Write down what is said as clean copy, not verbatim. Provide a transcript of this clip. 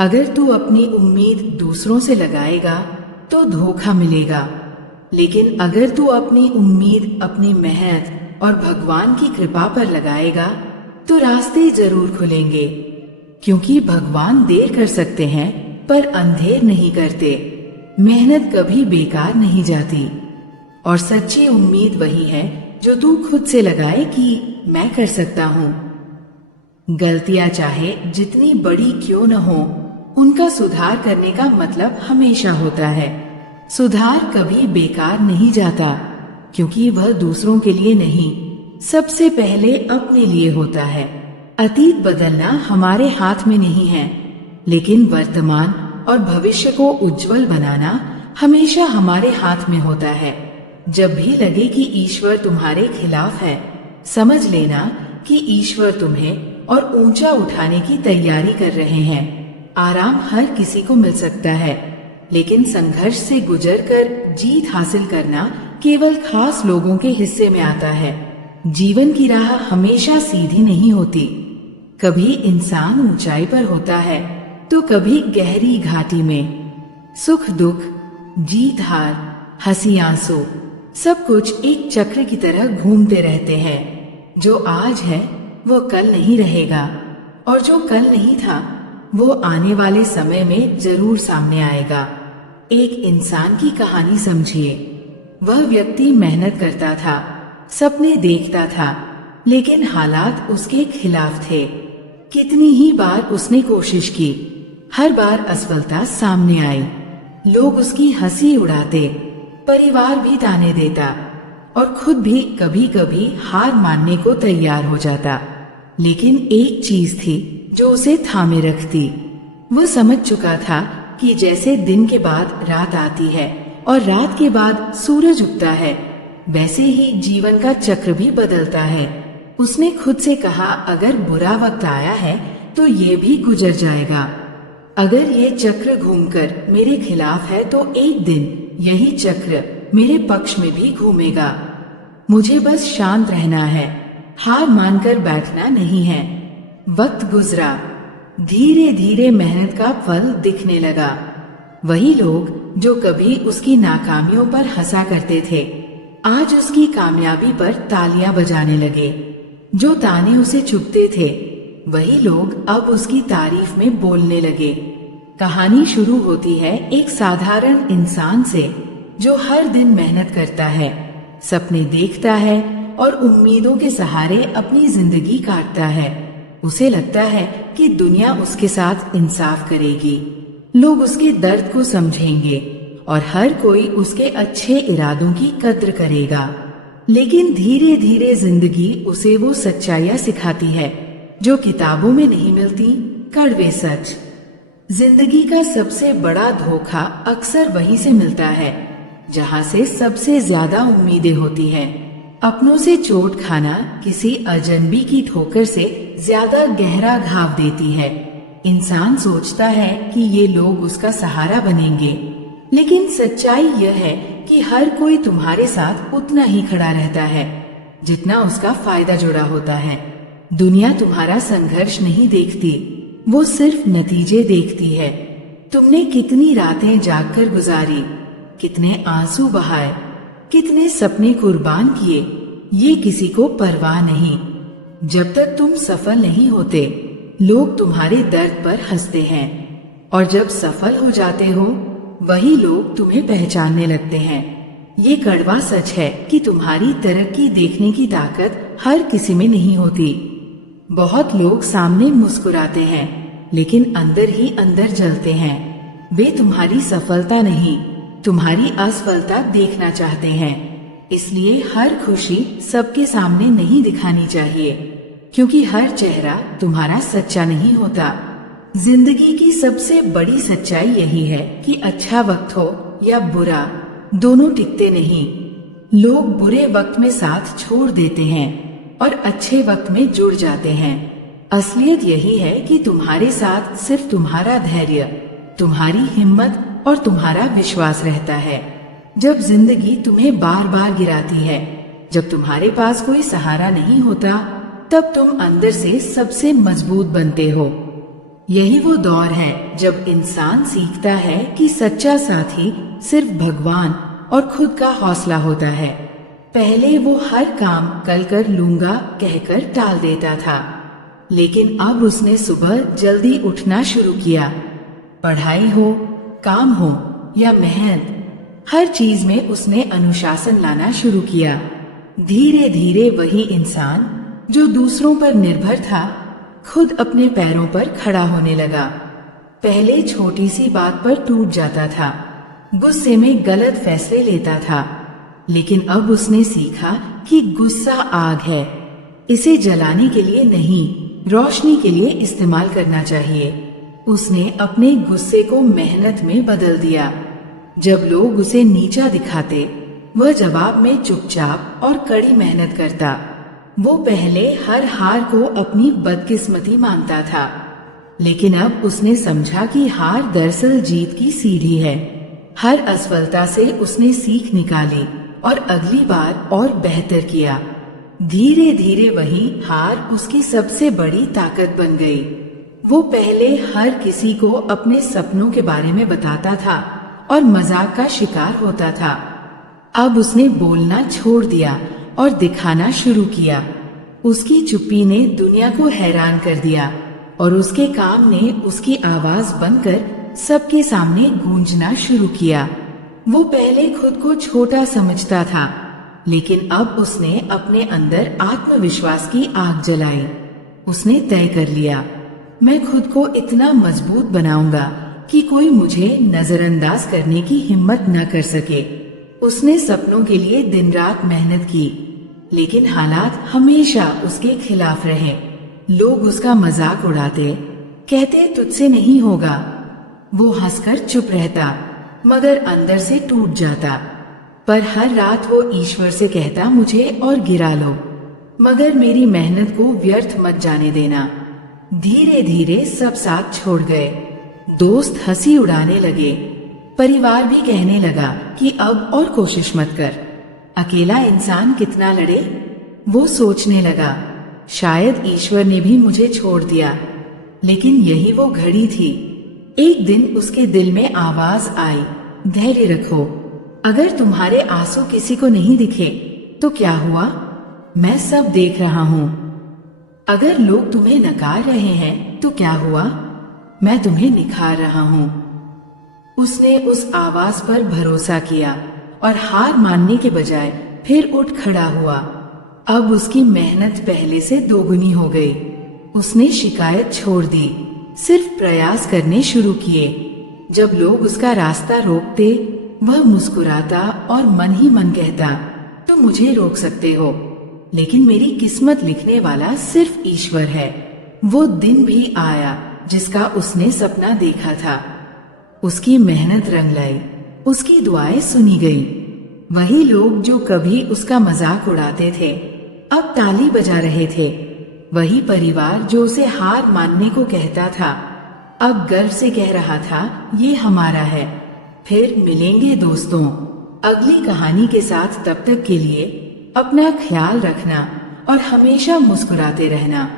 अगर तू अपनी उम्मीद दूसरों से लगाएगा तो धोखा मिलेगा, लेकिन अगर तू अपनी उम्मीद अपनी मेहनत और भगवान की कृपा पर लगाएगा तो रास्ते जरूर खुलेंगे। क्योंकि भगवान देर कर सकते हैं पर अंधेर नहीं करते। मेहनत कभी बेकार नहीं जाती और सच्ची उम्मीद वही है जो तू खुद से लगाए कि मैं कर सकता हूँ। गलतियां चाहे जितनी बड़ी क्यों न हो, उनका सुधार करने का मतलब हमेशा होता है। सुधार कभी बेकार नहीं जाता, क्योंकि वह दूसरों के लिए नहीं, सबसे पहले अपने लिए होता है। अतीत बदलना हमारे हाथ में नहीं है, लेकिन वर्तमान और भविष्य को उज्जवल बनाना हमेशा हमारे हाथ में होता है। जब भी लगे कि ईश्वर तुम्हारे खिलाफ है, समझ लेना कि ईश्वर तुम्हें और ऊंचा उठाने की तैयारी कर रहे हैं। आराम हर किसी को मिल सकता है, लेकिन संघर्ष से गुजरकर जीत हासिल करना केवल खास लोगों के हिस्से में आता है। जीवन की राह हमेशा सीधी नहीं होती। कभी इंसान ऊंचाई पर होता है तो कभी गहरी घाटी में। सुख दुख, जीत हार, हंसी आंसू, सब कुछ एक चक्र की तरह घूमते रहते हैं। जो आज है वो कल नहीं रहेगा, और जो कल नहीं था वो आने वाले समय में जरूर सामने आएगा। एक इंसान की कहानी समझिए। वह व्यक्ति मेहनत करता था, सपने देखता था, लेकिन हालात उसके खिलाफ थे। कितनी ही बार उसने कोशिश की, हर बार असफलता सामने आई। लोग उसकी हंसी उड़ाते, परिवार भी ताने देता और खुद भी कभी कभी हार मानने को तैयार हो जाता। लेकिन एक चीज थी जो उसे थामे रखती। वो समझ चुका था कि जैसे दिन के बाद रात आती है और रात के बाद सूरज उगता है, वैसे ही जीवन का चक्र भी बदलता है। उसने खुद से कहा, अगर बुरा वक्त आया है तो ये भी गुजर जाएगा। अगर ये चक्र घूमकर मेरे खिलाफ है तो एक दिन यही चक्र मेरे पक्ष में भी घूमेगा। मुझे बस शांत रहना है, हार मानकर बैठना नहीं है। वक्त गुजरा, धीरे धीरे मेहनत का फल दिखने लगा। वही लोग जो कभी उसकी नाकामियों पर हंसा करते थे, आज उसकी कामयाबी पर तालियां बजाने लगे। जो ताने उसे चुभते थे, वही लोग अब उसकी तारीफ में बोलने लगे। कहानी शुरू होती है एक साधारण इंसान से जो हर दिन मेहनत करता है, सपने देखता है और उम्मीदों के सहारे अपनी जिंदगी काटता है। उसे लगता है कि दुनिया उसके साथ इंसाफ करेगी, लोग उसके दर्द को समझेंगे और हर कोई उसके अच्छे इरादों की कद्र करेगा। लेकिन धीरे धीरे जिंदगी उसे वो सच्चाइयां सिखाती है जो किताबों में नहीं मिलती, कड़वे सच। जिंदगी का सबसे बड़ा धोखा अक्सर वहीं से मिलता है जहां से सबसे ज्यादा उम्मीदें होती हैं। अपनों से चोट खाना किसी अजनबी की ठोकर से ज्यादा गहरा घाव देती है। इंसान सोचता है कि ये लोग उसका सहारा बनेंगे, लेकिन सच्चाई यह है कि हर कोई तुम्हारे साथ उतना ही खड़ा रहता है जितना उसका फायदा जुड़ा होता है। दुनिया तुम्हारा संघर्ष नहीं देखती, वो सिर्फ नतीजे देखती है। तुमने कितनी रातें जागकर गुजारी, कितने आंसू बहाए, कितने सपने कुर्बान किए, ये किसी को परवाह नहीं। जब तक तुम सफल नहीं होते, लोग तुम्हारे दर्द पर हंसते हैं, और जब सफल हो जाते हो, वही लोग तुम्हें पहचानने लगते हैं। ये कड़वा सच है कि तुम्हारी तरक्की देखने की ताकत हर किसी में नहीं होती। बहुत लोग सामने मुस्कुराते हैं, लेकिन अंदर ही अंदर जलते हैं। वे तुम्हारी सफलता नहीं, तुम्हारी असफलता देखना चाहते हैं। इसलिए हर खुशी सबके सामने नहीं दिखानी चाहिए, क्योंकि हर चेहरा तुम्हारा सच्चा नहीं होता। जिंदगी की सबसे बड़ी सच्चाई यही है कि अच्छा वक्त हो या बुरा, दोनों टिकते नहीं। लोग बुरे वक्त में साथ छोड़ देते हैं और अच्छे वक्त में जुड़ जाते हैं। असलियत यही है कि तुम्हारे साथ सिर्फ तुम्हारा धैर्य, तुम्हारी हिम्मत और तुम्हारा विश्वास रहता है। जब जिंदगी तुम्हें बार बार गिराती है, जब तुम्हारे पास कोई सहारा नहीं होता, तब तुम अंदर से सबसे मजबूत बनते हो। यही वो दौर है जब इंसान सीखता है कि सच्चा साथी सिर्फ भगवान और खुद का हौसला होता है। पहले वो हर काम कल कर लूंगा कहकर टाल देता था, लेकिन अब उसने सुबह जल्दी उठना शुरू किया। पढ़ाई हो, काम हो या मेहनत, हर चीज में उसने अनुशासन लाना शुरू किया। धीरे धीरे वही इंसान जो दूसरों पर निर्भर था, खुद अपने पैरों पर खड़ा होने लगा। पहले छोटी सी बात पर टूट जाता था, गुस्से में गलत फैसले लेता था, लेकिन अब उसने सीखा कि गुस्सा आग है, इसे जलाने के लिए नहीं, रोशनी के लिए इस्तेमाल करना चाहिए। उसने अपने गुस्से को मेहनत में बदल दिया। जब लोग उसे नीचा दिखाते, वह जवाब में चुपचाप और कड़ी मेहनत करता। वो पहले हर हार को अपनी बदकिस्मती मानता था, लेकिन अब उसने समझा कि हार दरअसल जीत की सीढ़ी है। हर असफलता से उसने सीख निकाली और अगली बार और बेहतर किया। धीरे धीरे वही हार उसकी सबसे बड़ी ताकत बन गई। वो पहले हर किसी को अपने सपनों के बारे में बताता था और मजाक का शिकार होता था। अब उसने बोलना छोड़ दिया और दिखाना शुरू किया। उसकी चुप्पी ने दुनिया को हैरान कर दिया और उसके काम ने उसकी आवाज बनकर सबके सामने गूंजना शुरू किया। वो पहले खुद को छोटा समझता था, लेकिन अब उसने अपने अंदर आत्मविश्वास की आग जलाई। उसने तय कर लिया, मैं खुद को इतना मजबूत बनाऊंगा कि कोई मुझे नजरअंदाज करने की हिम्मत न कर सके। उसने सपनों के लिए दिन रात मेहनत की, लेकिन हालात हमेशा उसके खिलाफ रहे। लोग उसका मजाक उड़ाते, कहते तुझसे नहीं होगा। वो हंसकर चुप रहता, मगर अंदर से टूट जाता। पर हर रात वो ईश्वर से कहता, मुझे और गिरा लो, मगर मेरी मेहनत को व्यर्थ मत जाने देना। धीरे धीरे सब साथ छोड़ गए। दोस्त हंसी उड़ाने लगे, परिवार भी कहने लगा कि अब और कोशिश मत कर, अकेला इंसान कितना लड़े। वो सोचने लगा, शायद ईश्वर ने भी मुझे छोड़ दिया। लेकिन यही वो घड़ी थी। एक दिन उसके दिल में आवाज आई, धैर्य रखो, अगर तुम्हारे आंसू किसी को नहीं दिखे तो क्या हुआ, मैं सब देख रहा हूँ। अगर लोग तुम्हें नकार रहे हैं तो क्या हुआ, मैं तुम्हें निखार रहा हूँ। उसने उस आवाज पर भरोसा किया और हार मानने के बजाय फिर उठ खड़ा हुआ। अब उसकी मेहनत पहले से दोगुनी हो गई। उसने शिकायत छोड़ दी, सिर्फ प्रयास करने शुरू किए। जब लोग उसका रास्ता रोकते, वह मुस्कुराता और मन ही मन कहता, तुम मुझे रोक सकते हो, लेकिन मेरी किस्मत लिखने वाला सिर्फ ईश्वर है। वो दिन भी आया जिसका उसने सपना देखा था। उसकी मेहनत रंग लाई, उसकी दुआएं सुनी गई। वही लोग जो कभी उसका मजाक उड़ाते थे, अब ताली बजा रहे थे। वही परिवार जो उसे हार मानने को कहता था, अब गर्व से कह रहा था, ये हमारा है। फिर मिलेंगे दोस्तों अगली कहानी के साथ। तब तक के लिए अपना ख्याल रखना और हमेशा मुस्कुराते रहना।